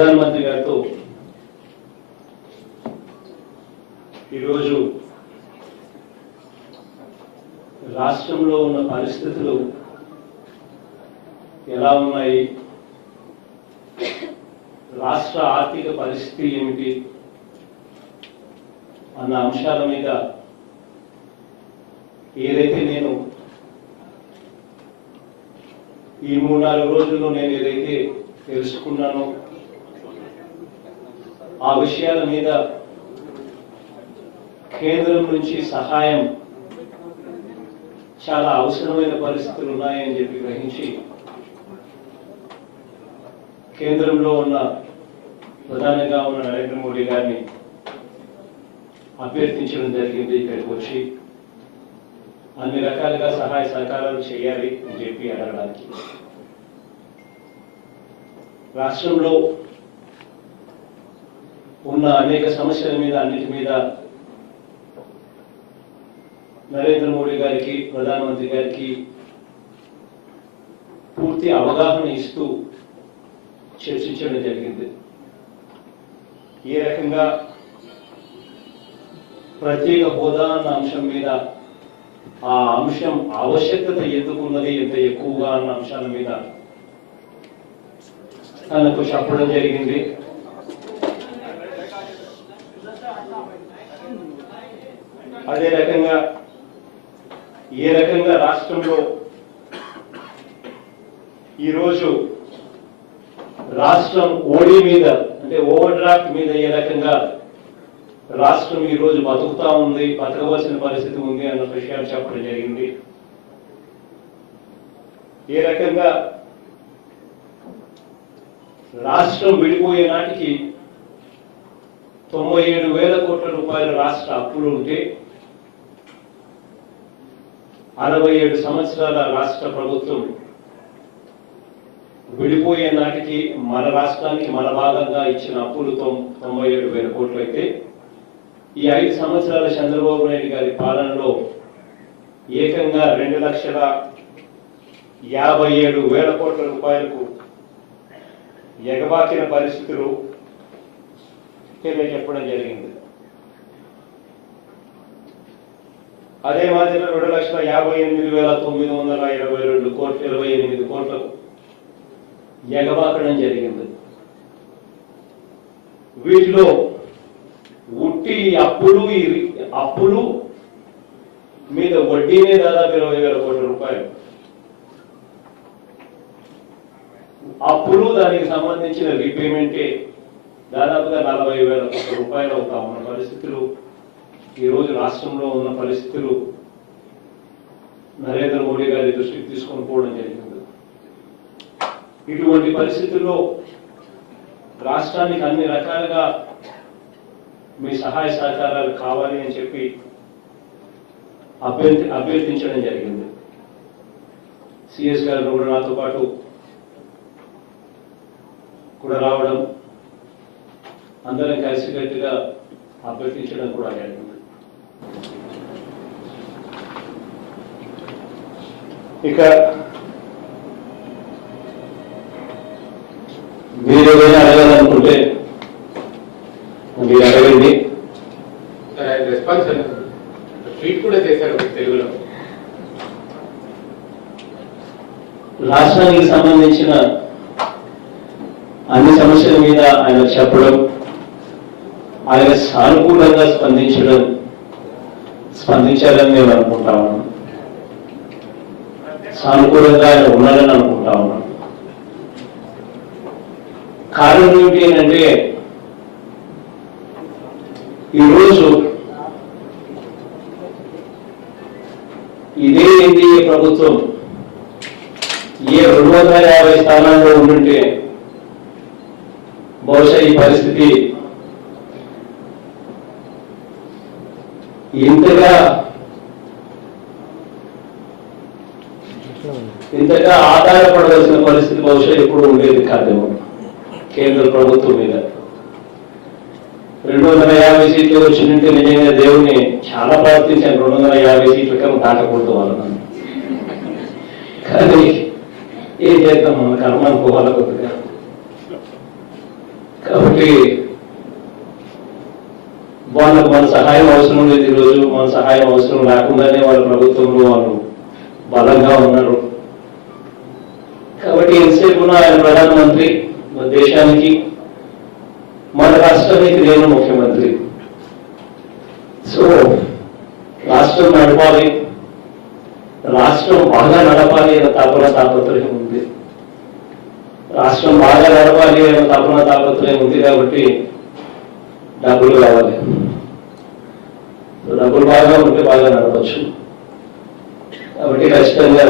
ప్రధానమంత్రి గారితో ఈరోజు రాష్ట్రంలో ఉన్న పరిస్థితులు ఎలా ఉన్నాయి, రాష్ట్ర ఆర్థిక పరిస్థితి ఏమిటి అన్న అంశాల మీద ఏదైతే నేను ఈ 3-4 రోజుల్లో నేను ఏదైతే తెలుసుకున్నానో ఆ విషయాల మీద కేంద్రం నుంచి సహాయం చాలా అవసరమైన పరిస్థితులు ఉన్నాయని చెప్పి గ్రహించి కేంద్రంలో ఉన్న ప్రధానంగా ఉన్న నరేంద్ర మోడీ గారిని అభ్యర్థించడం జరిగింది. ఇక్కడికి వచ్చి అన్ని రకాలుగా సహాయ సహకారాలు చేయాలి అని చెప్పి అడగడానికి. రాష్ట్రంలో ఉన్న అనేక సమస్యల మీద అన్నిటి మీద నరేంద్ర మోడీ గారికి, ప్రధానమంత్రి గారికి పూర్తి అవగాహన ఇస్తూ చర్చించడం జరిగింది. ఏ రకంగా ప్రత్యేక హోదా అన్న అంశం మీద, ఆ అంశం ఆవశ్యకత ఎందుకున్నది, ఎంత ఎక్కువగా అన్న అంశాల మీద తనకు చెప్పడం జరిగింది. అదే రకంగా ఏ రకంగా రాష్ట్రంలో ఈరోజు రాష్ట్రం ఓడి మీద, అంటే ఓవర్ డ్రాఫ్ట్ మీద ఏ రకంగా రాష్ట్రం ఈరోజు బతుకుతా ఉంది, బతకవలసిన పరిస్థితి ఉంది అన్న విషయాలు చెప్పడం జరిగింది. ఏ రకంగా రాష్ట్రం విడిపోయే నాటికి 97,000 కోట్ల రూపాయల రాష్ట్ర అప్పులు ఉంటే 67 సంవత్సరాల రాష్ట్ర ప్రభుత్వం విడిపోయే నాటికి మన రాష్ట్రానికి మన భాగంగా ఇచ్చిన అప్పులు 97,000 కోట్లు అయితే, ఈ 5 సంవత్సరాల చంద్రబాబు నాయుడు గారి పాలనలో ఏకంగా 2,57,000 కోట్ల రూపాయలకు ఎగబాకిన పరిస్థితులు తెలియజెప్పడం జరిగింది. అదే మాదిరిగా 2,58,922 కోట్లు 28 కోట్లకు ఎగబాకడం జరిగింది. వీటిలో ఉట్టి అప్పులు మీద వడ్డీనే దాదాపు 20,000 కోట్ల రూపాయలు, అప్పులు దానికి సంబంధించిన రీపేమెంటే దాదాపుగా 40,000 కోట్ల రూపాయలు అవుతా ఉన్న పరిస్థితులు, ఈరోజు రాష్ట్రంలో ఉన్న పరిస్థితులు నరేంద్ర మోడీ గారి దృష్టికి తీసుకొని పోవడం జరిగింది. ఇటువంటి పరిస్థితుల్లో రాష్ట్రానికి అన్ని రకాలుగా మీ సహాయ సహకారాలు కావాలి అని చెప్పి అభ్యర్థించడం జరిగింది. సిఎస్ గారు కూడా నాతో పాటు కూడా రావడం, అందరం కలిసికట్టుగా అభ్యర్థించడం కూడా జరిగింది. ఇక మీరు ఏదైనా అడగాలనుకుంటే మీరు అడగండి. రెస్పాన్స్ ట్వీట్ కూడా చేశారు తెలుగులో. రాష్ట్రానికి సంబంధించిన అన్ని సమస్యల మీద ఆయన చెప్పడం, ఆయన సానుకూలంగా స్పందించాలని నేను అనుకుంటా ఉన్నాను. సానుకూలంగా ఆయన ఉన్నారని అనుకుంటా ఉన్నాను. కారణం ఏమిటి అంటే, ఈరోజు ఇదే ఎన్డీఏ ప్రభుత్వం ఏ 250 స్థానాల్లో ఉంటుంటే బహుశా ఈ పరిస్థితి ఇంతగా ఆధారపడవలసిన పరిస్థితి బహుశా ఎప్పుడు ఉండేది కాదేమో కేంద్ర ప్రభుత్వం మీద. 250 సీట్లు వచ్చిందంటే నిజంగా దేవుణ్ణి చాలా ప్రార్థించాను, 250 సీట్ల కన్నా దాటకూడదు వాళ్ళని. కానీ ఏం చేద్దాం, మన కర్మ అనుకోవాలి కొద్దిగా. కాబట్టి వాళ్ళకు మన సహాయం అవసరం లేదు. ఈరోజు మన సహాయం అవసరం లేకుండానే వాళ్ళ ప్రభుత్వంలో వాళ్ళు బలంగా ఉన్నారు. కాబట్టి ఎంతసేపు ఆయన ప్రధానమంత్రి, మన దేశానికి, మన రాష్ట్రానికి నేను ముఖ్యమంత్రి. సో రాష్ట్రం నడపాలి, రాష్ట్రం బాగా నడపాలి అన్న తాపత్రయం ఉంది. రాష్ట్రం బాగా నడపాలి అన్న తాపత్రయం ఉంది. కాబట్టి డబ్బులు కావాలి. డబ్బులు బాగా ఉంటే బాగా నడవచ్చు. కాబట్టి ఖచ్చితంగా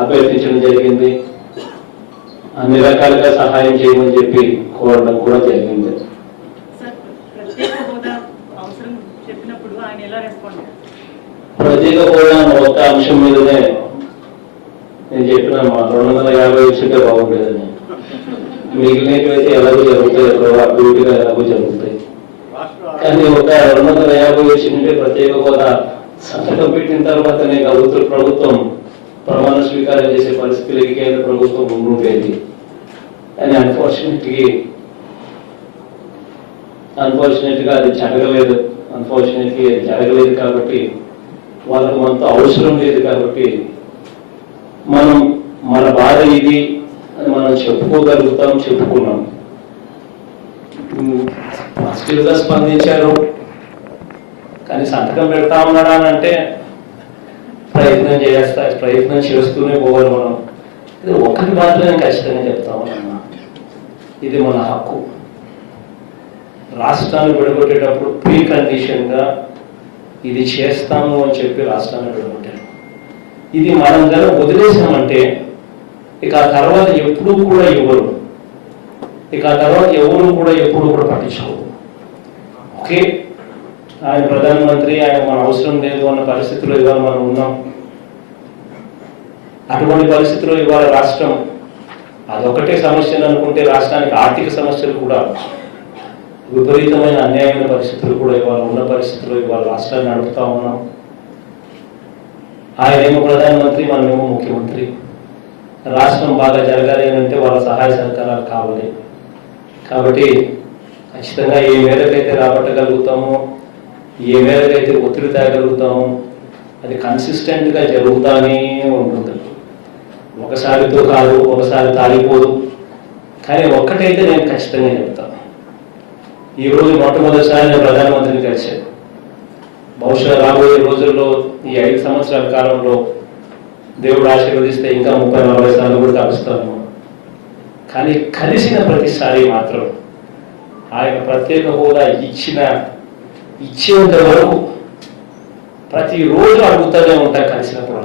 అభ్యర్థించడం జరిగింది. అన్ని రకాలుగా సహాయం చేయమని చెప్పి కోరడం కూడా జరిగింది. ప్రత్యేక హోదా ఒక్క అంశం మీదనే నేను చెప్పిన 250 వచ్చింటే బాగుండేదని. మిగిలినవైతే ఎలాగో జరుగుతాయి, డ్యూటీగా ఎలాగో జరుగుతాయి. కానీ ఒక 250 వచ్చింటే ప్రత్యేక హోదా సంతకం పెట్టిన తర్వాతనే ప్రభుత్వం ప్రమాణ స్వీకారం చేసే పరిస్థితులకి కేంద్ర ప్రభుత్వం ముందుండేది. కానీ అన్ఫార్చునేట్గా అది జరగలేదు. అది జరగలేదు కాబట్టి వాళ్ళకు మనతో అవసరం లేదు. కాబట్టి మనం మన బాధ ఇది అని మనం చెప్పుకోగలుగుతాం, చెప్పుకున్నాం. పాజిటివ్గా స్పందించారు. కానీ సంతకం పెడతా ఉన్నాడా అని అంటే ప్రయత్నం చేస్తూనే పోవాలి మనం. ఇది ఒకటి మాత్రమే ఖచ్చితంగా చెప్తా ఉన్నా, ఇది మన హక్కు. రాష్ట్రాన్ని విడగొట్టేటప్పుడు ప్రీ కండిషన్గా ఇది చేస్తాము అని చెప్పి రాష్ట్రాన్ని విడగొట్టారు. ఇది మనం కనుక వదిలేసామంటే ఇక ఆ తర్వాత ఎప్పుడూ కూడా ఇవ్వరు. ఇక ఆ తర్వాత ఎవరు కూడా ఎప్పుడు కూడా పట్టించుకోరు. ఓకే, ఆయన ప్రధానమంత్రి, ఆయన మన అవసరం లేదు అన్న పరిస్థితిలో ఇవాళ మనం ఉన్నాం. అటువంటి పరిస్థితిలో ఇవాళ రాష్ట్రం అదొకటే సమస్యలు అనుకుంటే రాష్ట్రానికి ఆర్థిక సమస్యలు కూడా, విపరీతమైన అన్యాయమైన పరిస్థితులు కూడా ఇవాళ ఉన్న పరిస్థితుల్లో ఇవాళ రాష్ట్రాన్ని నడుపుతా ఉన్నాం. ఆయనేమో ప్రధానమంత్రి, మనమేమో ముఖ్యమంత్రి. రాష్ట్రం బాగా జరగాలి అంటే వాళ్ళ సహాయ సహకారాలు కావాలి. కాబట్టి ఖచ్చితంగా ఏ మేరకైతే రాబట్టగలుగుతామో, ఏ మేరకైతే ఒత్తిడి తేగలుగుతామో అది కన్సిస్టెంట్గా జరుగుతూనే ఉంటుంది. ఒకసారితో కాదు, ఒకసారి తాగిపోదు. కానీ ఒక్కటైతే నేను ఖచ్చితంగా చెప్తాను, ఈరోజు మొట్టమొదటిసారి నేను ప్రధానమంత్రిని కలిశాను. బహుశా రాబోయే రోజుల్లో ఈ 5 సంవత్సరాల కాలంలో దేవుడు ఆశీర్వదిస్తే ఇంకా 30-40 సార్లు కూడా కలుస్తాను. కానీ కలిసిన ప్రతిసారి మాత్రం ఆయన ప్రత్యేక హోదా ఇచ్చేంత వరకు ప్రతిరోజు అడుగుతూనే ఉంటా కలిసినప్పుడు.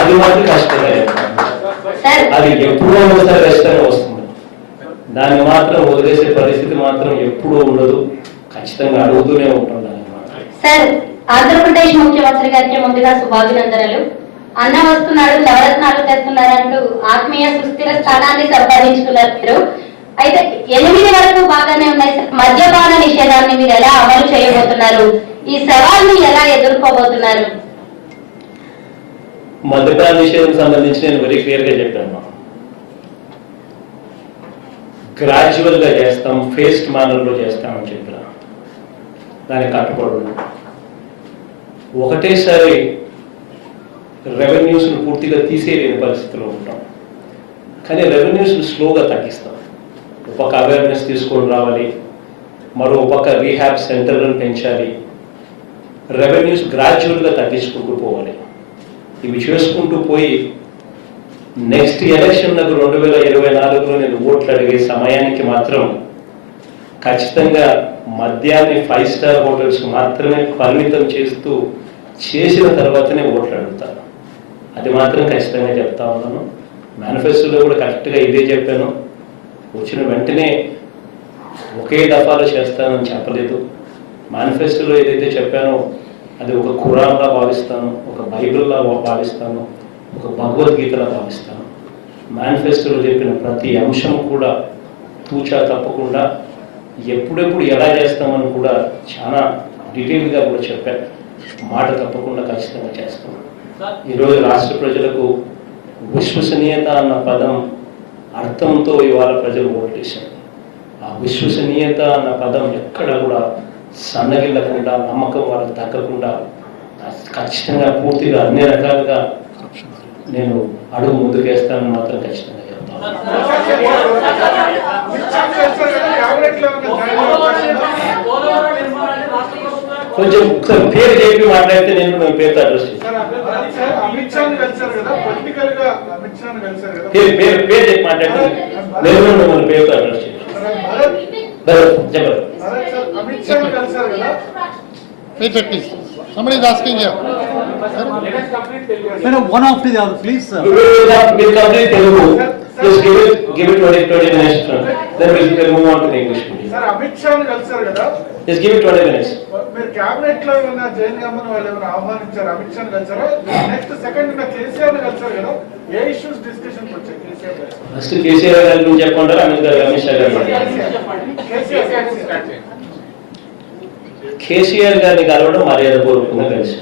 అది మాత్రం కష్టంగా, అది ఎప్పుడో ఒకసారి కష్టంగా వస్తుంది. దాన్ని మాత్రం వదిలేసే పరిస్థితి మాత్రం ఎప్పుడూ ఉండదు. ఖచ్చితంగా అడుగుతూనే ఉంటుంది. సార్, ఆంధ్రప్రదేశ్ ముఖ్యమంత్రి గారికి ముందుగా శుభాభినందనలు. అన్న వస్తున్నాడు, నవరత్నాలు తెస్తున్నారంటూ ఆత్మీయ సుస్థిర స్థానాన్ని సంపాదించుకున్నారు మీరు. అయితే 8 వరకు బాగానే ఉన్నాయి. మద్యపాన నిషేధాన్ని మీరు ఎలా అమలు చేయబోతున్నారు? ఈ సవాల్ని ఎలా ఎదుర్కోబోతున్నారు? మద్యపాన నిషేధం సంబంధించి నేను వెరీ క్లియర్ గా చెప్పాను. గ్రాడ్యువల్ గా చేస్తాం, ఫేస్డ్ మేనర్ లో చేస్తామని చెప్పిన దానికి కట్టుబడి ఒకటేసారి రెవెన్యూస్ పూర్తిగా తీసేయలేని పరిస్థితిలో ఉంటాం. కానీ రెవెన్యూస్ స్లోగా తగ్గిస్తాం. ఒక పక్క అవేర్నెస్ తీసుకొని రావాలి, మరో పక్క రీహాబ్ సెంటర్లను పెంచాలి. రెవెన్యూస్ గ్రాడ్యువల్గా తగ్గించుకుంటూ పోవాలి. ఇవి చేసుకుంటూ పోయి నెక్స్ట్ ఎలక్షన్ నాకు 2024లో నేను ఓట్లు అడిగే సమయానికి మాత్రం ఖచ్చితంగా మద్యాన్ని 5 స్టార్ హోటల్స్ మాత్రమే పరిమితం చేసిన తర్వాతనే ఓట్లు అడుగుతాను. అది మాత్రం ఖచ్చితంగా చెప్తా ఉన్నాను. మేనిఫెస్టోలో కూడా కరెక్ట్గా ఇదే చెప్పాను. వచ్చిన వెంటనే ఒకే దఫాలో చేస్తానని చెప్పలేదు. మేనిఫెస్టోలో ఏదైతే చెప్పానో అది ఒక ఖురాన్లా భావిస్తాను, ఒక బైబిల్లా భావిస్తాను, ఒక భగవద్గీతలా భావిస్తాను. మేనిఫెస్టోలో చెప్పిన ప్రతి అంశం కూడా తూచా తప్పకుండా ఎప్పుడెప్పుడు ఎలా చేస్తామని కూడా చాలా డీటెయిల్గా కూడా చెప్పాను. మాట తప్పకుండా ఖచ్చితంగా చేస్తాం. ఈరోజు రాష్ట్ర ప్రజలకు విశ్వసనీయత అన్న పదం అర్థంతో ఇవాళ ప్రజలు ఓటేశారు. ఆ విశ్వసనీయత అన్న పదం ఎక్కడ కూడా సన్నగిల్లకుండా, నమ్మకం వాళ్ళకి తగ్గకుండా ఖచ్చితంగా పూర్తిగా అన్ని రకాలుగా నేను అడుగు ముందుకేస్తానని మాత్రం ఖచ్చితంగా చెప్తాను. కొంచెం పేరు చెప్పి మాట్లాడితే నేను పేరుతో అడ్రస్ చేస్తాను. పేరు చెప్పి మాట్లాడితే నేను మిమ్మల్ని పేరుతో అడ్రస్ చేస్తాను. చెప్పండి. Somebody is asking here. Madam, one after the other, please, sir. We'll complete Telugu. Just give it 20 minutes. Then we'll move on to the English medium. Sir, Amit Shah ni kalsaru kada. Just give it 20 minutes. Meer cabinet lo unna Jain Gamman vallu evana ఆహ్వానించారు. Amit Shah ni kalsaru. Next second na KCR ni kalsaru kada. ఏ issues discussion వచ్చాయి KCR గారు? ఫస్ట్ కేసీఆర్ గారి గురించి చెప్పంటారా అమిత్ షా గారు? కేసీఆర్ గారిని కలవడం మర్యాదపూర్వకంగా కలిసి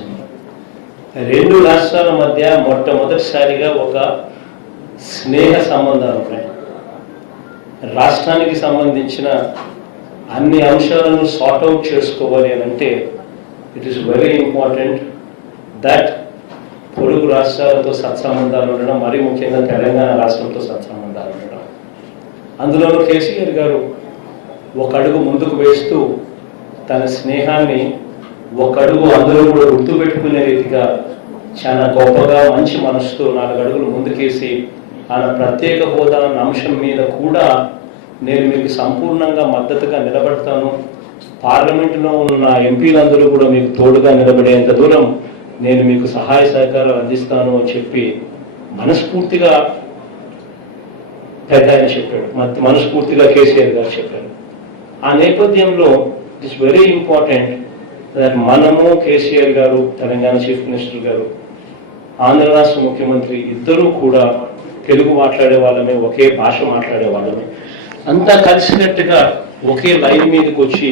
రెండు రాష్ట్రాల మధ్య మొట్టమొదటిసారిగా ఒక స్నేహ సంబంధాలు ఉన్నాయి. రాష్ట్రానికి సంబంధించిన అన్ని అంశాలను సార్ట్అవుట్ చేసుకోవాలి అని అంటే it is very important that పొరుగు రాష్ట్రాలతో సత్సంబంధాలు ఉండడం, మరీ ముఖ్యంగా తెలంగాణ రాష్ట్రంతో సత్సంబంధాలు ఉండడం. అందులోనూ కేసీఆర్ గారు ఒక అడుగు ముందుకు వేస్తూ తన స్నేహాన్ని ఒక అడుగు అందరూ కూడా గుర్తుపెట్టుకునే రీతిగా చాలా గొప్పగా మంచి మనసుతో 4 అడుగులు ముందుకేసి ఆయన ప్రత్యేక హోదా అన్న అంశం మీద కూడా నేను మీకు సంపూర్ణంగా మద్దతుగా నిలబడతాను, పార్లమెంటులో ఉన్న ఎంపీలందరూ కూడా మీకు తోడుగా నిలబడేంత దూరం నేను మీకు సహాయ సహకారాలు అందిస్తాను అని చెప్పి మనస్ఫూర్తిగా పెద్ద ఆయన చెప్పాడు, మనస్ఫూర్తిగా కేసీఆర్ గారు చెప్పారు. ఆ నేపథ్యంలో ఇట్స్ వెరీ ఇంపార్టెంట్ దట్ మనము, కేసీఆర్ గారు, తెలంగాణ చీఫ్ మినిస్టర్ గారు, ఆంధ్ర రాష్ట్ర ముఖ్యమంత్రి ఇద్దరూ కూడా తెలుగు మాట్లాడే వాళ్ళమే, ఒకే భాష మాట్లాడే వాళ్ళమే, అంతా కలిసినట్టుగా ఒకే లైన్ మీదకి వచ్చి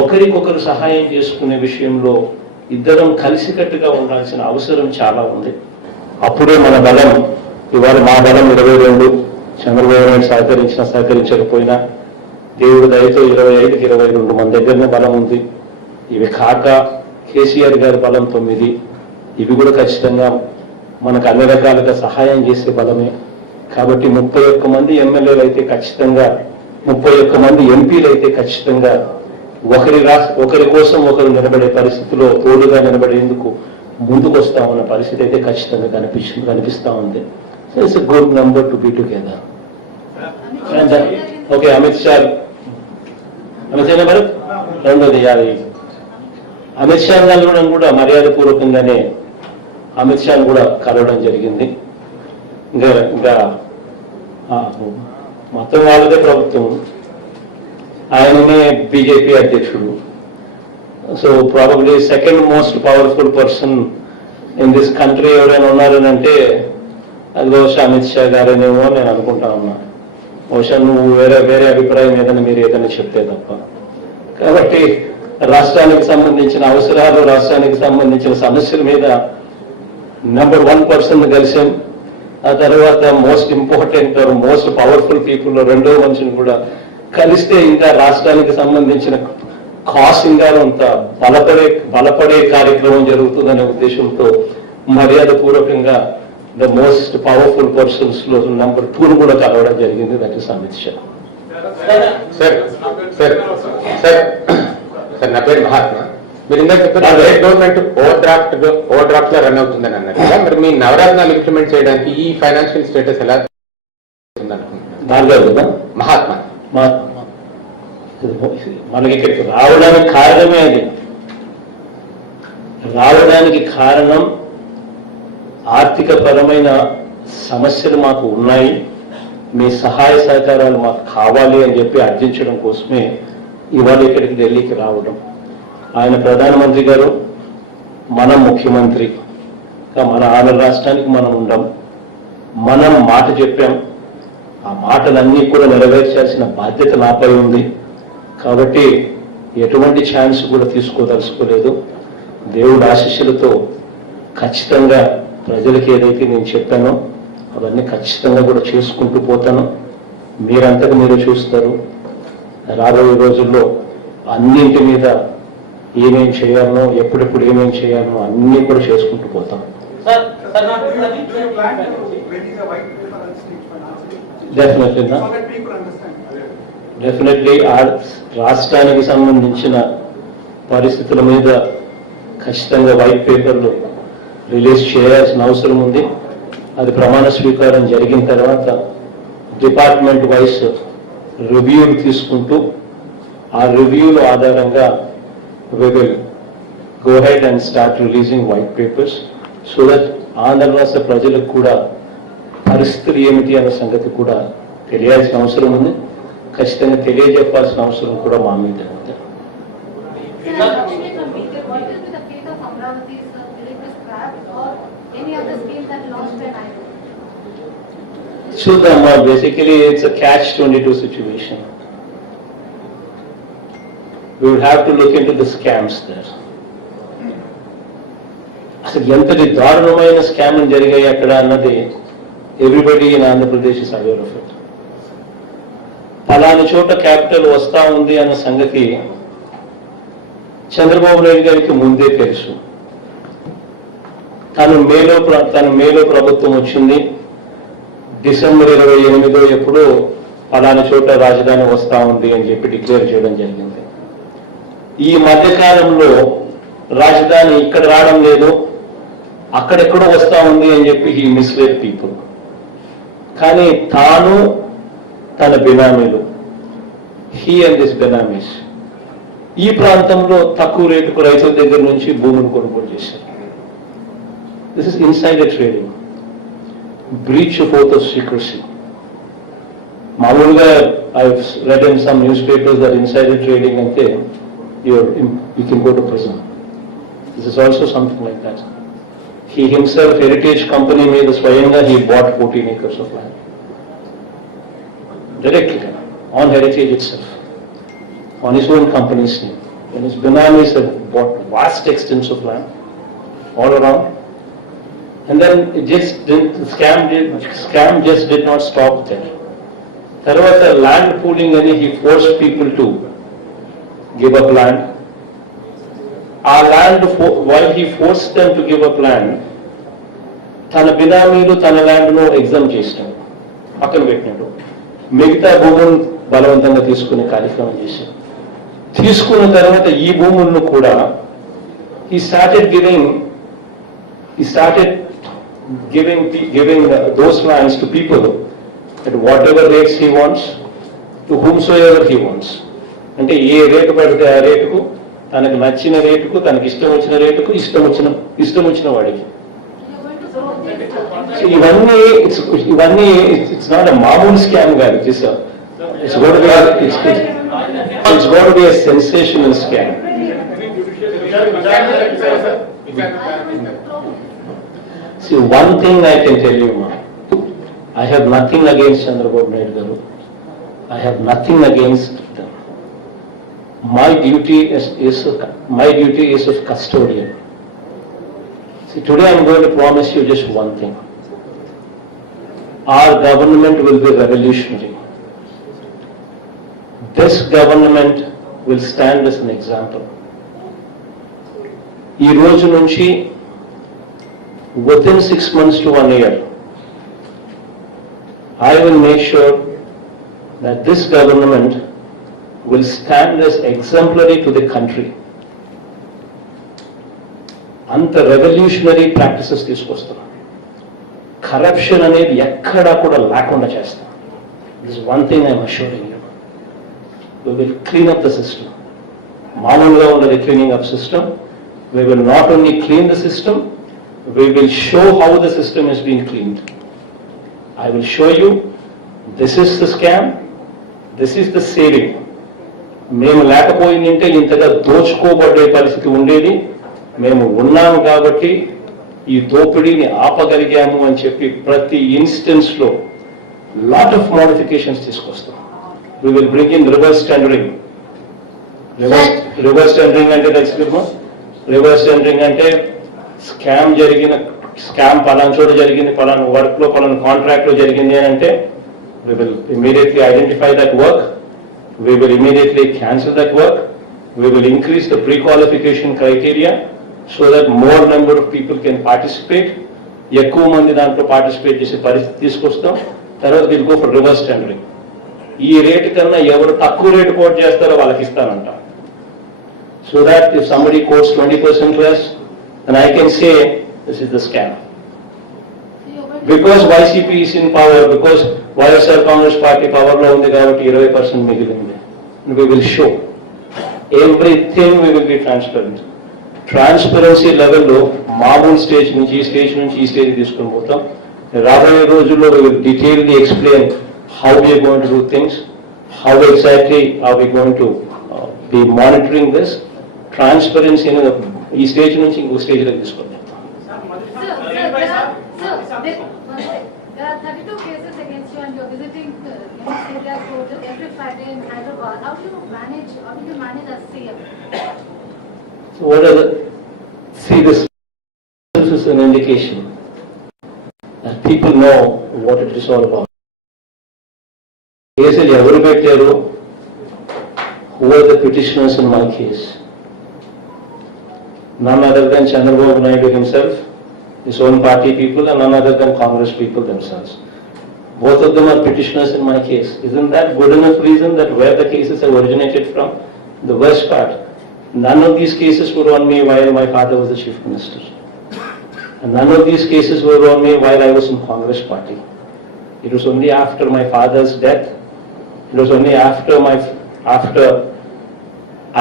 ఒకరికొకరు సహాయం చేసుకునే విషయంలో ఇద్దరం కలిసికట్టుగా ఉండాల్సిన అవసరం చాలా ఉంది. అప్పుడే మన బలం, ఇవాళ మా బలం 22, చంద్రబాబు నాయుడు సహకరించకపోయినా దేవుడి దయతో 25కి 22 మన దగ్గరనే బలం ఉంది. ఇవి కాక కేసీఆర్ గారి బలం 9, ఇవి కూడా ఖచ్చితంగా మనకు అన్ని రకాలుగా సహాయం చేసే బలమే. కాబట్టి 31 మంది ఎమ్మెల్యేలు అయితే ఖచ్చితంగా, 31 మంది ఎంపీలు అయితే ఖచ్చితంగా ఒకరి కోసం ఒకరు నిలబడే పరిస్థితిలో తోడుగా నిలబడేందుకు ముందుకు వస్తామన్న పరిస్థితి అయితే ఖచ్చితంగా కనిపిస్తా ఉంది. It's a good number to be together. Okay, Amit Shah number రెండోది అమిత్ షా కలవడం కూడా మర్యాదపూర్వకంగానే అమిత్ షాను కూడా కలవడం జరిగింది. ఇంకా మొత్తం వాళ్ళదే ప్రభుత్వం, ఆయననే బీజేపీ అధ్యక్షుడు. So probably second most powerful person in this country ఎవరైనా ఉన్నారని అంటే అది బహుశా అమిత్ షా గారేనేమో నేను అనుకుంటా ఉన్నా. బహుశా నువ్వు వేరే అభిప్రాయం ఏదైనా మీరు ఏదైనా చెప్తే తప్ప. కాబట్టి రాష్ట్రానికి సంబంధించిన అవసరాలు, రాష్ట్రానికి సంబంధించిన సమస్యల మీద నెంబర్ 1 పర్సన్ కలిసాం. ఆ తర్వాత most important most powerful people రెండో మనిషిని కూడా కలిస్తే ఇంకా రాష్ట్రానికి సంబంధించిన కాస్ ఇంకా అంత బలపడే కార్యక్రమం జరుగుతుందనే ఉద్దేశంతో మర్యాదపూర్వకంగా ద మోస్ట్ పవర్ఫుల్ పర్సన్స్ లో నెంబర్ 2 కూడా కలవడం జరిగింది. That is Amit Shah. సార్ నా పేరు మహాత్మా. మీరు ఇందాక చెప్పారు స్టేట్ గవర్నమెంట్ ఓవర్ డ్రాఫ్ట్ లో రన్ అవుతుందని అన్నారు కదా, మరి మీ నవరత్నాలు ఇంప్లిమెంట్ చేయడానికి ఈ ఫైనాన్షియల్ స్టేటస్ ఎలా దానిలో మహాత్మా మనకి ఇక్కడికి రావడానికి కారణమే అది. రావడానికి కారణం ఆర్థిక పరమైన సమస్యలు మాకు ఉన్నాయి, మీ సహాయ సహకారాలు మాకు కావాలి అని చెప్పి అర్థించడం కోసమే ఇవాళ ఇక్కడికి ఢిల్లీకి రావడం. ఆయన ప్రధానమంత్రి గారు, మనం ముఖ్యమంత్రి, మన ఆంధ్ర రాష్ట్రానికి మనం ఉండం, మనం మాట చెప్పాం, ఆ మాటలన్నీ కూడా నెరవేర్చాల్సిన బాధ్యత నాపై ఉంది. కాబట్టి ఎటువంటి ఛాన్స్ కూడా తీసుకోదలుచుకోలేదు. దేవుడి ఆశీస్సులతో ఖచ్చితంగా ప్రజలకు ఏదైతే నేను చెప్పానో అవన్నీ ఖచ్చితంగా కూడా చేసుకుంటూ పోతాను. మీరంతగా మీరు చూస్తారు. రాబోయే రోజుల్లో అన్నింటి మీద ఏమేం చేయాలనో, ఎప్పుడెప్పుడు ఏమేం చేయాలనో అన్నీ కూడా చేసుకుంటూ పోతాం. డెఫినెట్లీ రాష్ట్రానికి సంబంధించిన పరిస్థితుల మీద ఖచ్చితంగా వైట్ పేపర్లు రిలీజ్ చేయాల్సిన అవసరం ఉంది. అది ప్రమాణ స్వీకారం జరిగిన తర్వాత డిపార్ట్మెంట్ వైస్ రివ్యూలు తీసుకుంటూ ఆ రివ్యూల ఆధారంగా we will go ahead and start releasing white papers so that Andhra రాష్ట్ర ప్రజలకు కూడా పరిస్థితులు ఏమిటి అనే సంగతి కూడా తెలియాల్సిన అవసరం ఉంది. ఖచ్చితంగా తెలియజెప్పాల్సిన అవసరం కూడా మా మీద ఉంది. చూద్దాం. Basically it's a catch-22 situation. We would have to look into the scams there. అసలు ఎంతటి దారుణమైన స్కామ్లు జరిగాయి అక్కడ అన్నది everybody in Andhra Pradesh is aware of it. ఫలానా చోట క్యాపిటల్ వస్తా ఉంది అన్న సంగతి చంద్రబాబు నాయుడు గారికి ముందే తెలుసు. తను మేలో ప్రభుత్వం వచ్చింది. డిసెంబర్ 28 ఎప్పుడో ఫలానా చోట రాజధాని వస్తా ఉంది అని చెప్పి డిక్లేర్ చేయడం జరిగింది. ఈ మధ్యకాలంలో రాజధాని ఇక్కడ రావడం లేదు, అక్కడెక్కడో వస్తా ఉంది అని చెప్పి హీ మిస్లెడ్ పీపుల్. కానీ తాను తన బినామీలు, హీ అండ్ దిస్ బినామీస్ ఈ ప్రాంతంలో తక్కువ రేటుకు రైతుల దగ్గర నుంచి భూములు కొనుగోలు చేశారు. This is insider trading, breach of oath of secrecy. మామూలుగా I read in some news papers that insider trading అంటే you can go to prison. This is also something like that. He himself, Heritage Company made the Swayanga, he bought 14 acres of land. Directly, on Heritage itself, on his own company's name. And his benamis have bought vast extents of land all around. And then the scam just did not stop there. There was a land pooling and he forced people to give up land. Our land, while he forced them to give up land, తన బినామీలు తన ల్యాండ్ ను ఎగ్జామ్ చేసినాడు, పక్కన పెట్టినాడు. మిగతా భూములను బలవంతంగా తీసుకునే కార్యక్రమం చేశాడు. తీసుకున్న తర్వాత ఈ భూములను కూడా he started giving those lands to people at whatever rates he wants, to whomsoever he wants. అంటే ఏ రేటు పడితే ఆ రేటుకు, తనకు నచ్చిన రేటుకు, తనకి ఇష్టం వచ్చిన రేటుకు, ఇష్టం వచ్చిన వాడికి. ఇవన్నీ ఇట్స్ నాట్ ఎ మామూలు స్కామ్ కాదు. It's got to be a sensational scam. See, one thing I can tell you, ma, I have nothing against Chandrababu Naidu garu. I have nothing against them. My duty is of custodian. See, today I am going to promise you just one thing. Our government will be revolutionary. This government will stand as an example. ఈ రోజు నుంచి within 6 months to 1 year, I will make sure that this government will stand as exemplary to the country. అంత revolutionary practices తీసుకొస్తాం. కరప్షన్ అనేది ఎక్కడా కూడా లేకుండా చేస్తాం. This one thing I'm assuring you. We will clean up the system. మామూలుగా ఉన్నది cleaning up system. We will not only clean the system, we will show how the system is being cleaned. I will show you, this is the scam, this is the saving. మేము లేకపోయిందంటే ఇంతగా దోచుకోబడే పరిస్థితి ఉండేది. మేము ఉన్నాము కాబట్టి ఈ దోపిడీని ఆపగలిగాము అని చెప్పి ప్రతి ఇన్స్టెన్స్ లో లాట్ ఆఫ్ మోడిఫికేషన్స్ తీసుకొస్తాం. We will bring in reverse tendering. Reverse tendering అంటే తెలుసుకున్నాం. రివర్స్ టెండరింగ్ అంటే స్కామ్ జరిగిన స్కామ్ పలానా చోట జరిగింది, పలానా వర్క్లో పలానా కాంట్రాక్ట్లో జరిగింది అని అంటే we will immediately identify that work, we will immediately cancel that work, we will increase the pre-qualification criteria so that more number of people can participate. ఎక్కువ మంది దాంట్లో పార్టిసిపేట్ చేసే పరిస్థితి తీసుకొస్తాం. తర్వాత will go for reverse tendering. ఈ rate కన్నా ఎవరు తక్కువ రేటు కోట్ చేస్తారో వాళ్ళకి ఇస్తానంట. So that if somebody quotes 20% less, then I can say this is the scam. Because YCP is in power, because YSR Congress Party power lo undi kabatti 20% migilindi. We will show everything, we will be transparent. Transparency level lo మామూలు స్టేజ్ నుంచి ఈ స్టేజ్ తీసుకొని పోతాం. రాబోయే రోజుల్లో we will detailedly explain how we are going to do things, how exactly are we going to be monitoring this. Transparency ఈ స్టేజ్ నుంచి ఇంకో స్టేజ్లోకి తీసుకొని There are 32 cases against you and you're visiting this area court every Friday in Hyderabad. How do you manage as CM? So what are the, see this is an indication that people know what it is all about. కేసులు ఎవరు పెట్టారు? Who are the petitioners in my case? None other than Chandrababu Naidu himself, his own party people, and none other than Congress people themselves. Both of them are petitioners in my case. Isn't that good enough reason that where the cases have originated from? The worst part, none of these cases were on me while my father was the chief minister. And none of these cases were on me while I was in Congress party. It was only after my father's death, it was only after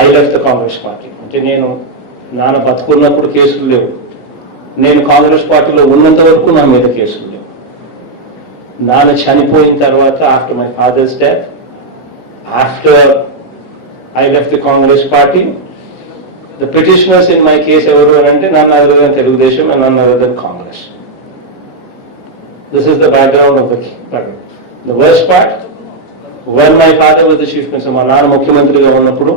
I left the Congress party. అంటే నేను నాన్న బతుకున్నప్పుడు కేసులు లేవు, నేను కాంగ్రెస్ పార్టీలో ఉన్నంత వరకు నా మీద కేసులు లేవు. నాన్న చనిపోయిన తర్వాత after my father's death, after I left the Congress party, the petitioners in my case ఎవరు అని అంటే నన్ను అదర్ దెన్ తెలుగుదేశం అండ్ నన్ను other than Congress. This is the background of the worst part. When my father was the chief minister, మా నాన్న ముఖ్యమంత్రిగా ఉన్నప్పుడు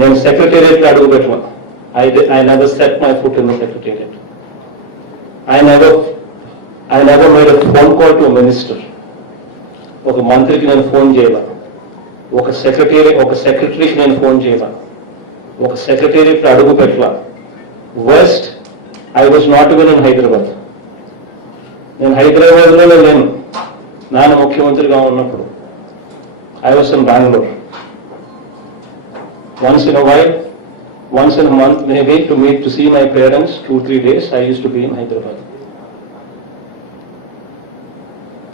నేను సెక్రటేరియట్లో అడుగు పెట్టాను. I never set my foot in the secretariat. I never made a phone call to a minister. ఒక మంత్రికి నేను ఫోన్ చేయాల, ఒక సెక్రటరీకి నేను ఫోన్ చేయాల, ఒక సెక్రటేరియట్లో అడుగు పెట్టాల. Worst, I was not even in Hyderabad. నేను హైదరాబాద్లో లేను నాన్న ముఖ్యమంత్రిగా ఉన్నప్పుడు. I was in Bangalore. Once in a while, once in a month maybe, to see my parents 2-3 days, I used to be in Hyderabad.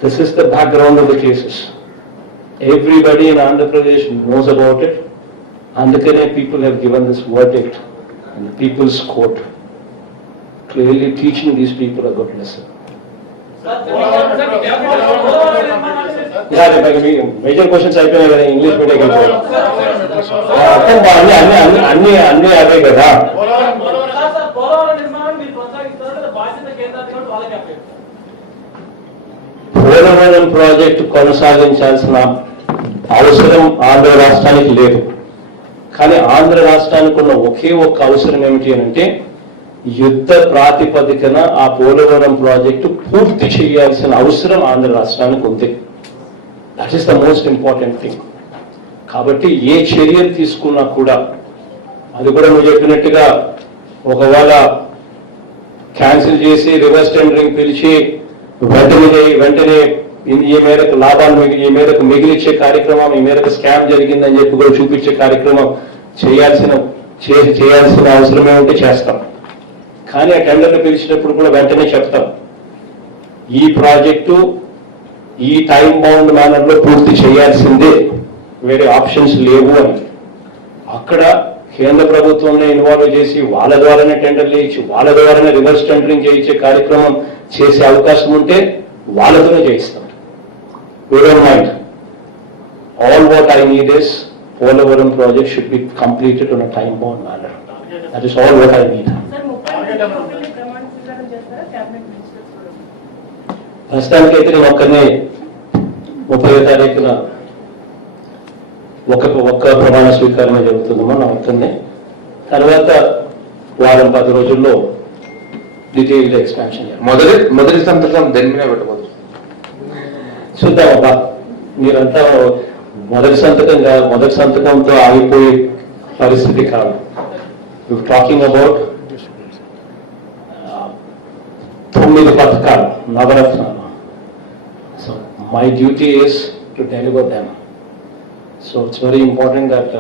This is the background of the cases. Everybody in Andhra Pradesh knows about it. Andhra people have given this verdict in the People's Court, clearly teaching these people a good lesson. Major questions అయిపోయినాయి కదా, English medium అన్ని అవే కదా. పోలవరం ప్రాజెక్టు కొనసాగించాల్సిన అవసరం ఆంధ్ర రాష్ట్రానికి లేదు. కానీ ఆంధ్ర రాష్ట్రానికి ఉన్న ఒకే ఒక్క అవసరం ఏమిటి అంటే యుద్ధ ప్రాతిపదికన ఆ పోలవరం ప్రాజెక్టు పూర్తి చేయాల్సిన అవసరం ఆంధ్ర రాష్ట్రానికి ఉంది. That is the most important thing. కాబట్టి ఏ చర్యలు తీసుకున్నా కూడా, అది కూడా నువ్వు చెప్పినట్టుగా ఒకవేళ క్యాన్సిల్ చేసి రివర్స్ టెండరింగ్ పిలిచి వెంటనే ఈ మేరకు లాభాలు ఈ మేరకు మిగిలిచ్చే కార్యక్రమం, ఈ మేరకు స్కామ్ జరిగిందని చెప్పి కూడా చూపించే కార్యక్రమం చేయాల్సిన అవసరం ఏమంటే చేస్తాం. కానీ ఆ టెండర్లు పిలిచినప్పుడు కూడా వెంటనే చెప్తాం, ఈ ప్రాజెక్టు ఈ టైం బౌండ్ మేనర్లో పూర్తి చేయాల్సిందే, వేరే ఆప్షన్స్ లేవు అని. అక్కడ కేంద్ర ప్రభుత్వంలో ఇన్వాల్వ్ చేసి వాళ్ళ ద్వారానే టెండర్లు ఇచ్చి వాళ్ళ ద్వారానే రివర్స్ టెండరింగ్ చేయించే కార్యక్రమం చేసే అవకాశం ఉంటే వాళ్ళతోనే చేయిస్తాం. We don't mind. All what I need is Polavaram project should be completed on a time bound manner. That is all what I need. ప్రస్తుతానికైతే నేను ఒక్కనే 30వ తారీఖున ఒక్క ప్రమాణ స్వీకారమే జరుగుతుందమ్మా నా ఒక్కనే. తర్వాత వారం 10 రోజుల్లో డీటెయిల్డ్ ఎక్స్పాన్షన్ మొదటి సంతకం దేని మీద పెట్టబోతుంది? చూద్దామబ్బా, మీరంతా మొదటి సంతకంతో ఆగిపోయే పరిస్థితి కాదు. టాకింగ్ అబౌట్ 9 పథకాలు, Navaratnalu. So my duty is to deliver them. So it's very important that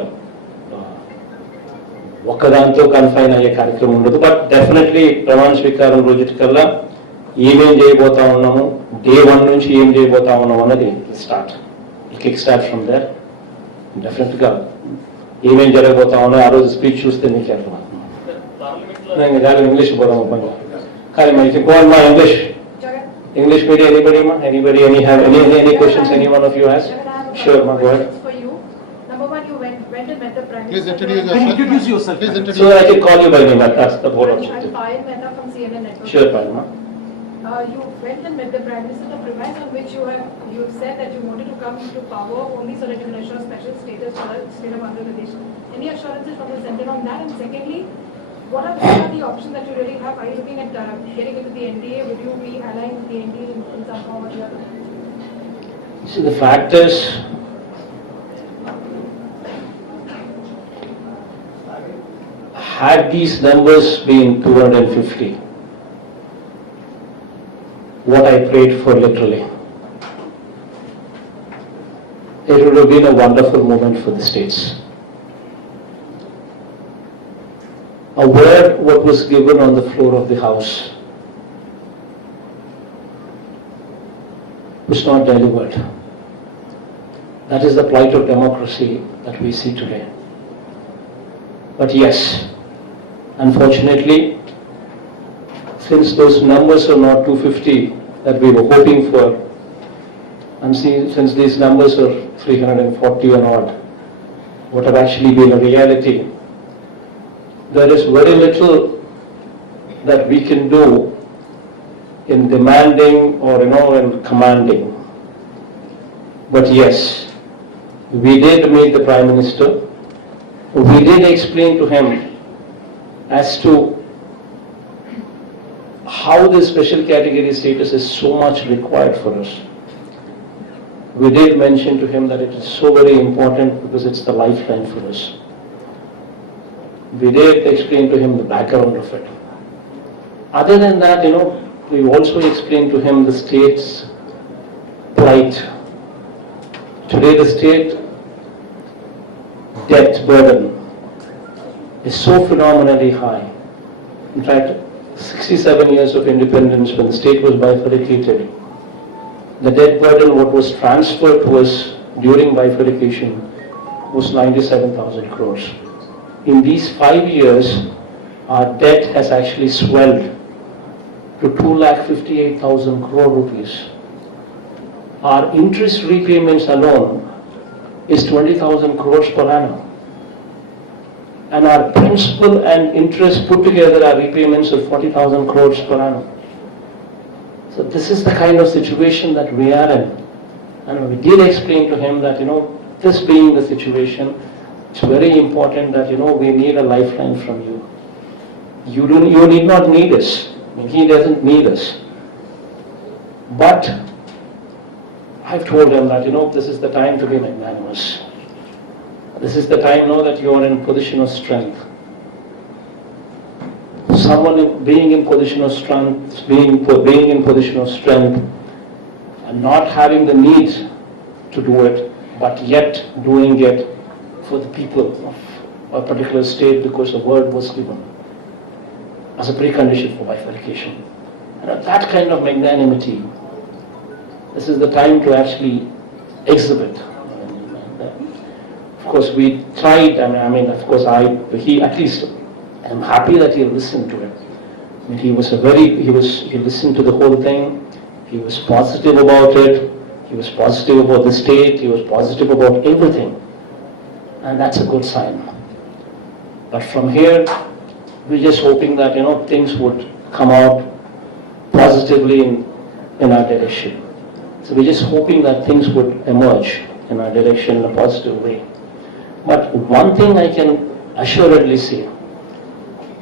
ఒక్కదాంతో కన్ఫైన్ అయ్యే కార్యక్రమం ఉండదు. బట్ డెఫినెట్లీ ప్రమాణ స్వీకారం రోజుకల్లా ఏమేం చేయబోతా ఉన్నాము, డే 1 నుంచి ఏం చేయబోతా ఉన్నాము అన్నది కిక్ స్టార్ట్ ఫ్రమ్ దేర్. డెఫినెట్గా ఏమేం జరగబోతా ఉన్నాయో ఆ రోజు స్పీచ్ చూస్తే మీకు అర్థమవుతుంది. నేను ఇంగ్లీష్ పోదాం పని కానీ మనకి గోన్ మా English media, anybody, any questions any one of you has? Sure, ma, go ahead. For you, number one, you went and met the Prime Please Minister. introduce yourself. Please So I can call you by name, that's the whole objective. I'm Payal Mehta from CNN Network. Sure, Palma. You went and met the Prime Minister, the premise on which you said that you wanted to come to power only so that you can assure special status for the state of Andhra Pradesh. Any assurances from the center on that? And secondly, what are the options that you really have? Are you looking at getting into the NDA? Would you be allying with the NDA in some form or the other? See, the fact is, had these numbers been 250, what I prayed for literally, it would have been a wonderful moment for the states. A word what was given on the floor of the House was not delivered. That is the plight of democracy that we see today. But yes, unfortunately, since those numbers are not 250 that we were hoping for, and since these numbers are 340 and odd, what have actually been a reality, there is very little that we can do in demanding or in commanding. But yes, we did meet the Prime Minister. We did explain to him as to how the special category status is so much required for us. We did mention to him that it is so very important because it's the lifeline for us. We did explain to him the background of it. Other than that, we also explained to him the state's plight. Today the state debt burden is so phenomenally high. In fact, 67 years of independence when the state was bifurcated, the debt burden what was transferred to us during bifurcation was 97,000 crores. In these 5 years, our debt has actually swelled to 2,58,000 crore rupees. Our interest repayments alone is 20,000 crores per annum. And our principal and interest put together are repayments of 40,000 crores per annum. So this is the kind of situation that we are in. And we did explain to him that, this being the situation, it's very important that, we need a lifeline from you. You need not need us. He doesn't need us. But I've told him that, this is the time to be magnanimous. This is the time now that you are in position of strength. Someone being in position of strength, being in position of strength, and not having the need to do it, but yet doing it for the people of a particular state because a word was given as a precondition for bifurcation. And that kind of magnanimity, this is the time to actually exhibit. Of course, we tried, I'm happy that he listened to it. He listened to the whole thing. He was positive about it. He was positive about the state. He was positive about everything. And that's a good sign. But from here, we're just hoping that, things would come out positively in our direction. So we're just hoping that things would emerge in our direction in a positive way. But one thing I can assuredly say,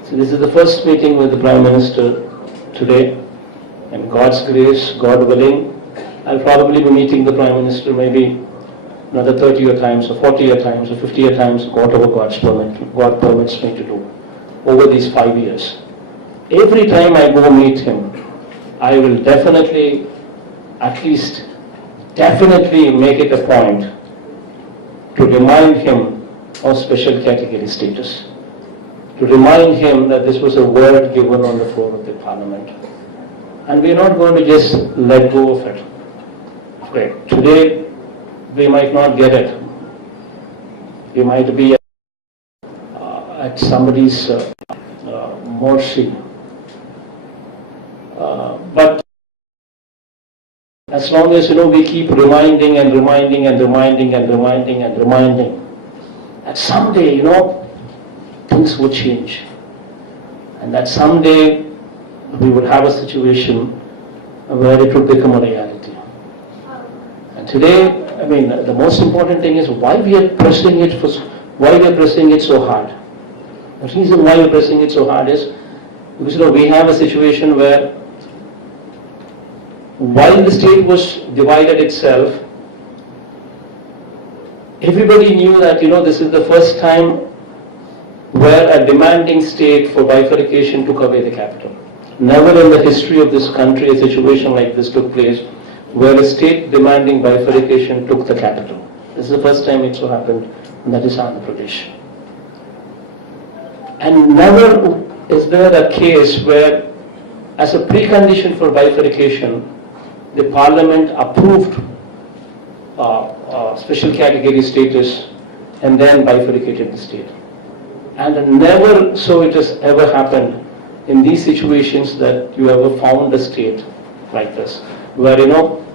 So this is the first meeting with the Prime Minister today, and God's grace, God willing, I'll probably be meeting the Prime Minister maybe another 30 times or 40 times or 50 times, whatever God permits me to do over these 5 years. Every time I go meet him, I will definitely, at least definitely make it a point to remind him of special category status, to remind him that this was a word given on the floor of the Parliament. And we are not going to just let go of it. Okay, today we might not get it. We might be at somebody's mercy. But as long as, we keep reminding and reminding and reminding and reminding and reminding, that someday, things would change. And that someday we would have a situation where it would become a reality. And today, the most important thing is why we are pressing it so hard. The reason why we're pressing it so hard is because, we have a situation where while the state was divided itself, everybody knew that, this is the first time where a demanding state for bifurcation took away the capital. Never in the history of this country a situation like this took place where a state demanding bifurcation took the capital. This is the first time it so happened, and that is Andhra Pradesh. And never is there a case where, as a precondition for bifurcation, the Parliament approved special category status and then bifurcated the state. And never so it has ever happened in these situations that you ever found a state like this, where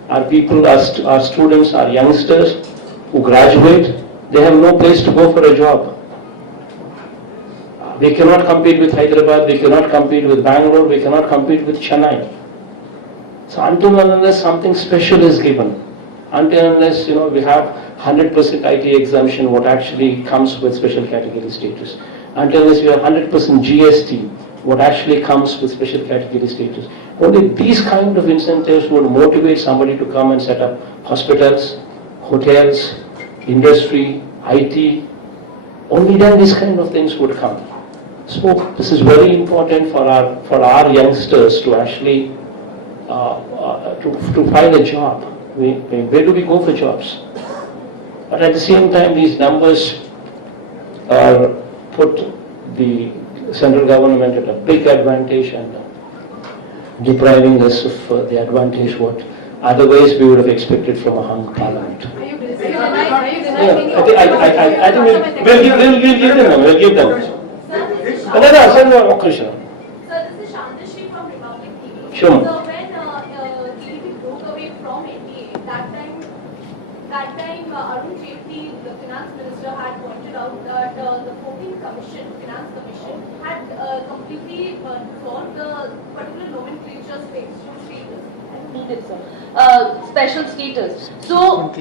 our people, our students, our youngsters who graduate, they have no place to go for a job. We cannot compete with Hyderabad, we cannot compete with Bangalore, we cannot compete with Chennai. So until and unless something special is given, until and unless we have 100% IT exemption, what actually comes with special category status, until unless we have 100% GST, what actually comes with special category status, only these kind of incentives would motivate somebody to come and set up hospitals, hotels, industry, IT. Only then these kind of things would come. So this is very important for our youngsters to actually to find a job. Where do we go for jobs? But at the same time, these numbers put the central government at a big advantage and depriving us of the advantage what otherwise we would have expected from a hung parliament. Are you denying I think we'll give them. Sir, this is Shantashri from Republic TV. Sure. So when TDP broke away from NDA, that time Arun Jaitley, the finance minister, had pointed out that the 14th finance commission, had completely dissolved the particular nomenclature status. Special status. So, don't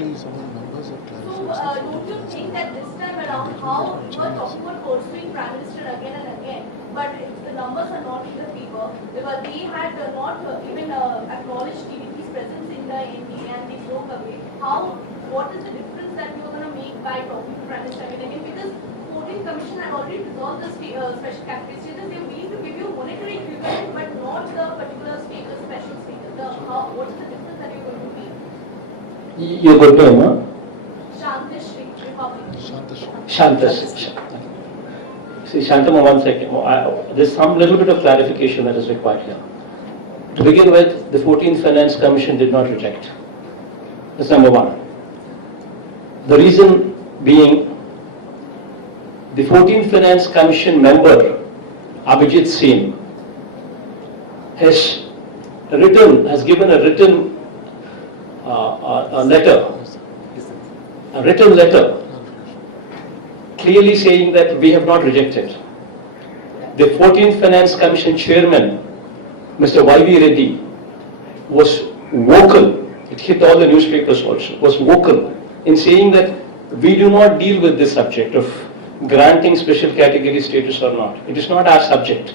you think that this time around, how you are talking about pursuing Prime Minister again and again, but the numbers are not in the favor, because they had not even acknowledged TDP's presence in the NDA and they broke away. What is the difference that you are going to make by talking to Prime Minister again and again? Because 14th Commission had already resolved the special category status. They are willing to give you monetary equivalent, but not the particular status, special status. What is the difference that you are going to make? Your good name, huh? Shantashri, Republic. Shantas. See, Shantama, one second. There's some little bit of clarification that is required here. To begin with, the 14th Finance Commission did not reject. That's number one. The reason being, the 14th Finance Commission member, Abhijit Singh, has given a written letter clearly saying that we have not rejected. The 14th Finance Commission chairman, Mr. Y.V. Reddy, was vocal, it hit all the newspapers also, was vocal in saying that we do not deal with this subject of granting special category status or not. It is not our subject.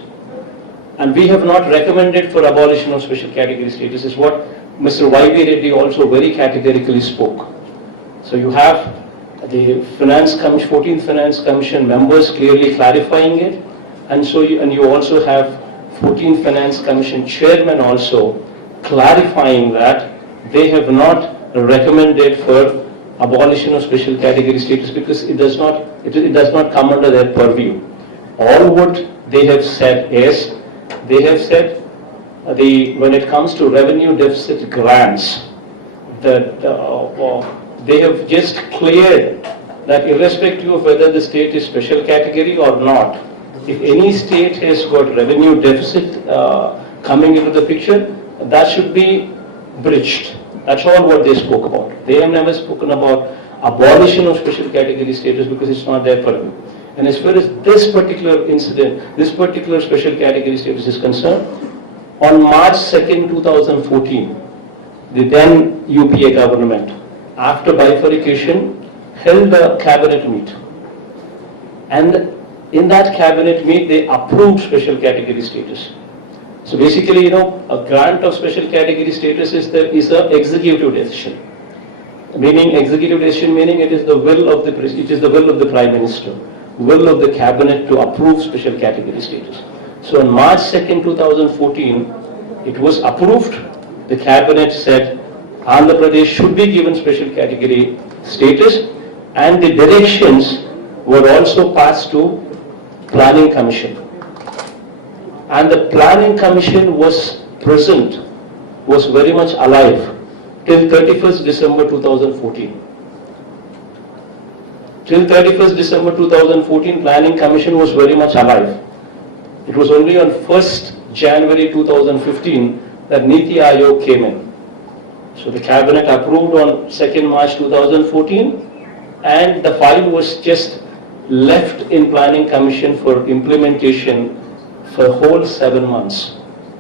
And we have not recommended for abolition of special category status, is what Mr. Y.V. Reddy also very categorically spoke. So you have the Finance Commission, 14th Finance Commission members clearly clarifying it, and so you also have 14th Finance Commission chairman also clarifying that they have not recommended for abolition of special category status because it does not come under their purview. All what they have said is, they have said when it comes to revenue deficit grants, that they have just cleared that irrespective of whether the state is special category or not, if any state has got revenue deficit coming into the picture, that should be bridged. That's all what they spoke about. They have never spoken about abolition of special category status because it's not their purview. And as far as this particular incident, this particular special category status is concerned, on March 2nd, 2014, the then UPA government, after bifurcation, held a cabinet meet. And in that cabinet meet, they approved special category status. So basically, a grant of special category status is an executive decision. Meaning, executive decision meaning it is the will of the Prime Minister, will of the cabinet to approve special category status. So on March 2nd, 2014, it was approved. The cabinet said Andhra Pradesh should be given special category status, and the directions were also passed to Planning Commission. And the Planning Commission was present, was very much alive till 31st December 2014. Till 31st December 2014, Planning Commission was very much alive. It was only on 1st January 2015 that Niti Aayog came in. So the cabinet approved on 2nd March 2014, and the file was just left in Planning Commission for implementation for whole 7 months.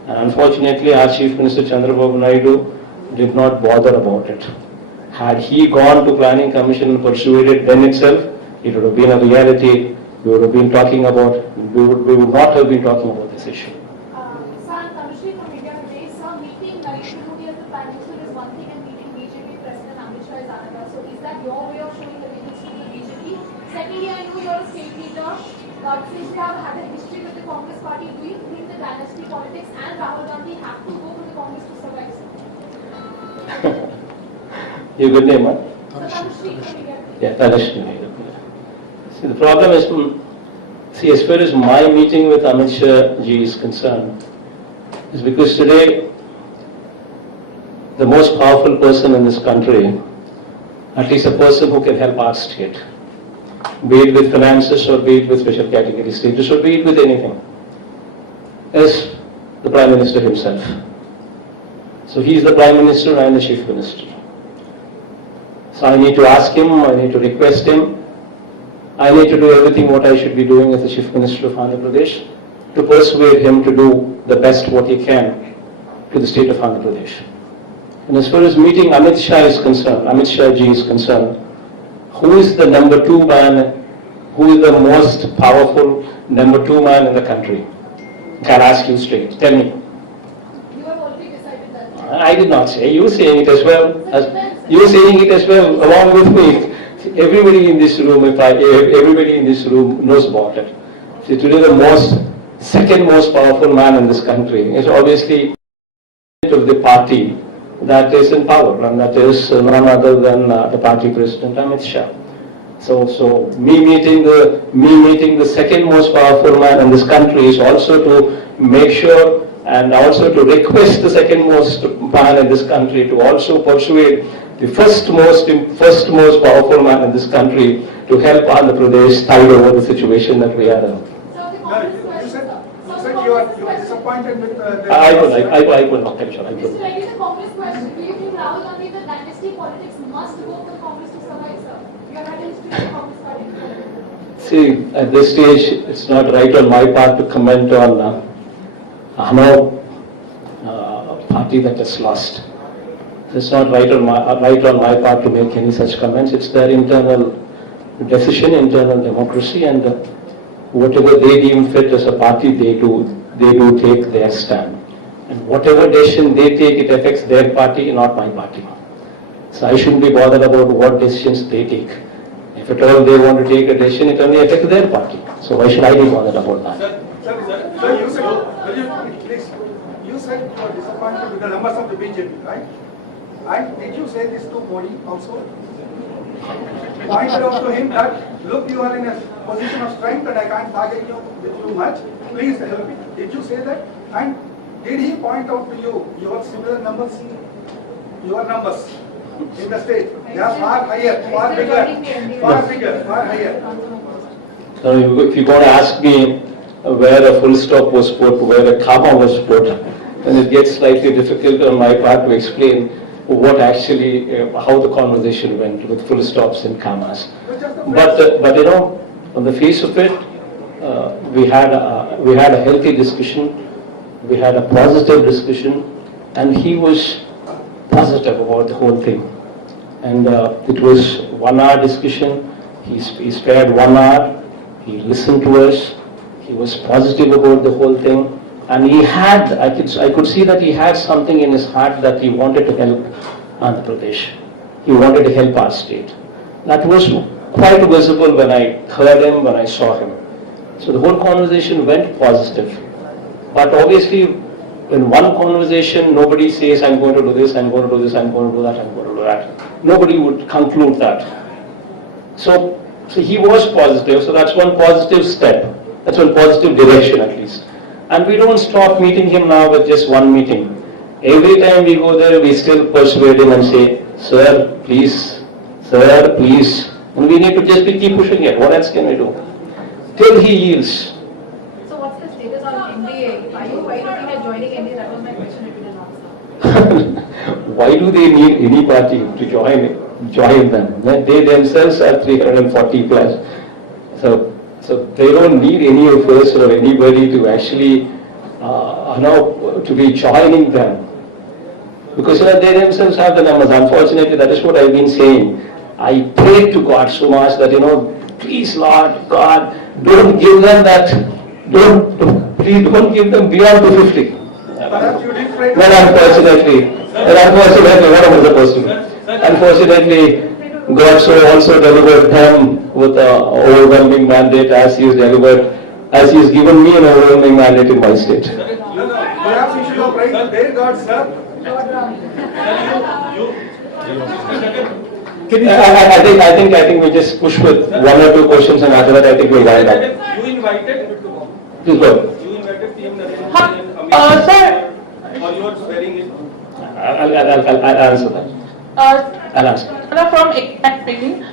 And unfortunately, our Chief Minister Chandrababu Naidu did not bother about it. Had he gone to Planning Commission and pursued it then itself, it would have been a reality. We would not have been talking about this issue. Sir, Tanushree from India today, sir, meeting Narendra Modi as the Prime Minister is one thing and meeting BJP President Amit Shah is another. So is that your way of showing allegiance to the BJP? Secondly, I know you are a state leader, but since you have had a history with the Congress party, do you think the dynasty politics and Rahul Gandhi have to go to the Congress to survive, sir? Your good name, what? Sir, Tanushree from India. Yeah, Tanushree. See, the problem is, as far as my meeting with Amit Shah ji is concerned, is because today, the most powerful person in this country, at least a person who can help our state, be it with finances or be it with special category status or be it with anything, is the Prime Minister himself. So he is the Prime Minister, I am the Chief Minister. So I need to ask him, I need to request him, I need to do everything what I should be doing as the Chief Minister of Andhra Pradesh to persuade him to do the best what he can to the state of Andhra Pradesh. And as far as meeting Amit Shah is concerned, Amit Shah ji is concerned, who is the number 2 man, who is the most powerful number 2 man in the country? Can I ask you straight? Tell me. You have already decided that. I did not say. You saying it as well. You saying it as well along with me. Everybody in this room, everybody in this room knows about it. See, today the second most powerful man in this country is obviously of the party that is in power, and that is none other than the party president Amit Shah. So me meeting the second most powerful man in this country is also to make sure and also to request the second most man in this country to also persuade the first most powerful man in this country to help Andhra Pradesh tide over the situation that we are in. Sir, the You Congress question, said you are disappointed with the... I will not capture. Mr. Reddy, the Congress question. Do you think Rahul Gandhi, the dynasty politics must go for the Congress to survive, sir? You are not history of the Congress party. See, at this stage, it's not right on my part to comment on party that has lost. It's not right on my part to make any such comments. It's their internal decision, internal democracy, and whatever they deem fit as a party, they do take their stand. And whatever decision they take, it affects their party, not my party. So I shouldn't be bothered about what decisions they take. If at all they want to take a decision, it only affects their party. So why should I be bothered about that? Sir, you said, please, you said you are disappointed with the numbers of the BJP, right? And did you say this to Modi also? Pointed out to him that, look, you are in a position of strength and I can't bargain with you much. Please help me. Did you say that? And did he point out to you your similar numbers? Your numbers in the state, they are far higher, far bigger, far higher. So if you're going to ask me where a full stop was put, where a comma was put, then it gets slightly difficult on my part to explain what actually, how the conversation went with full stops and commas. But you know, on the face of it, we had a healthy discussion, we had a positive discussion, and he was positive about the whole thing. And it was 1 hour discussion. He spared 1 hour. He listened to us. He was positive about the whole thing. And he had, I could see that he had something in his heart that he wanted to help Andhra Pradesh. He wanted to help our state. That was quite visible when I heard him, when I saw him. So the whole conversation went positive. But obviously, in one conversation, nobody says, I'm going to do this, I'm going to do this, I'm going to do that, I'm going to do that. Nobody would conclude that. So he was positive, so that's one positive step. That's one positive direction at least. And we don't stop meeting him now with just one meeting. Every time we go there, we still persuade him and say, sir, please, and we need to just keep pushing it. What else can we do? Till he yields. So what's the status on NDA? Are you looking at joining NDA? That was my question if you didn't answer. Why do they need any party to join them? They themselves are 340 plus. So they don't need any of us or anybody to actually to be joining them. Because they themselves have the numbers. Unfortunately, that is what I've been saying. I pray to God so much that, please Lord, God, don't give them that, please don't give them beyond 250. Well, unfortunately, what am I supposed to do? Unfortunately, God so also delivered them with an overwhelming mandate as He has given me an overwhelming mandate in my state. Perhaps you should go pray to their God, sir. I think we just push with 1 or 2 questions, and after that I think we'll wind up. You invited. Please go. You invited PM Narendra Modi and Sir. or you are swearing in. I'll answer that. I'll answer. From ACT speaking.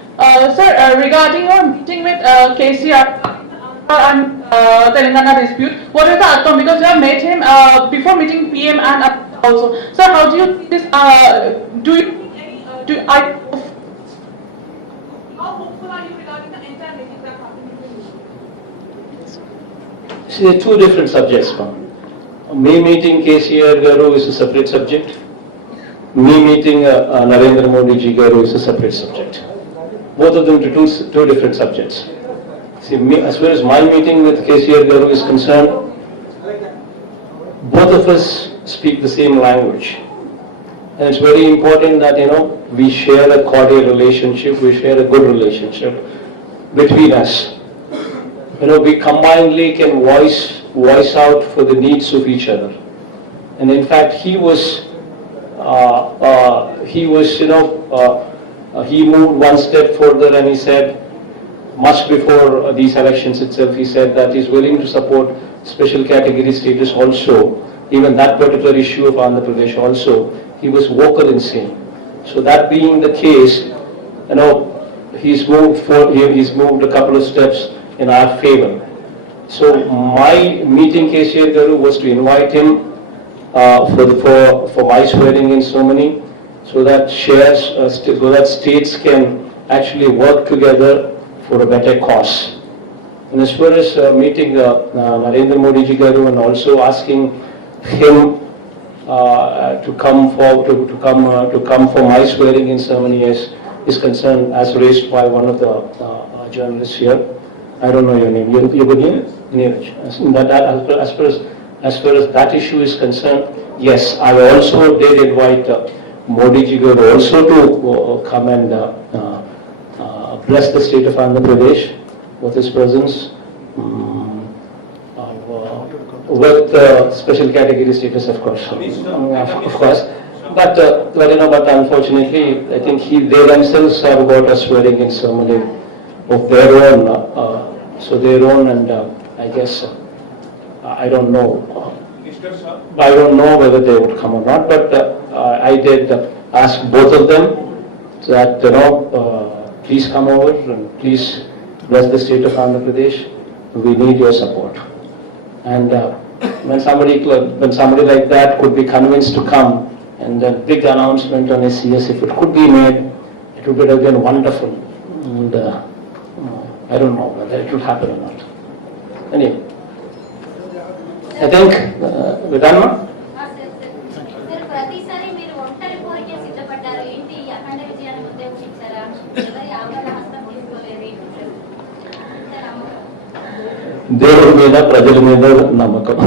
Sir, regarding your meeting with KCR and Telangana dispute, what is the outcome? Because you have met him before meeting PM and also. Sir, how do you this? How hopeful are you regarding the entire meeting that happened between you? See, there are 2 different subjects. Me meeting KCR Garu is a separate subject. Me meeting Narendra Modi ji Garu is a separate subject. Both of them to two different subjects. See, as far as my meeting with KCR Garu is concerned, both of us speak the same language. And it's very important that, we share a cordial relationship, we share a good relationship between us. We combinedly can voice out for the needs of each other. And in fact, he moved one step further and he said, much before these elections itself, he said that he's willing to support special category status also, even that particular issue of Andhra Pradesh also, he was vocal in saying. So that being the case, he's moved a couple of steps in our favor. So my meeting KCR Garu was to invite him for my swearing in ceremony, so that states can actually work together for a better cause. And as far as meeting Narendra Modi ji Garu and also asking him to come for my swearing in ceremony, yes, is concerned, as raised by one of the journalists here, I don't know your name. Your good name? Neeraj. As far as that issue is concerned, yes, I also did invite Modi ji also to come and bless the state of Andhra Pradesh with his presence. With special category status, of course. Of course. But unfortunately, I think they themselves have got a swearing in ceremony of their own. And I guess, I don't know. I don't know whether they would come or not, but I did ask both of them that, please come over and please bless the state of Andhra Pradesh. We need your support. And when somebody like that could be convinced to come, and a big announcement on SCS, if it could be made, it would have been wonderful. And I don't know whether it would happen or not. Anyway, I think we're done now. ప్రతిసారి మీరు ఒంటరి కోరికే సిద్ధపడ్డారు ఏంటి అఖండ విజయాన్ని ఉద్దేశించారా ఎవరి ఆవరణ హస్తం తీసుకోలేదు దేవుడి మీద ప్రజల మీద నమ్మకం.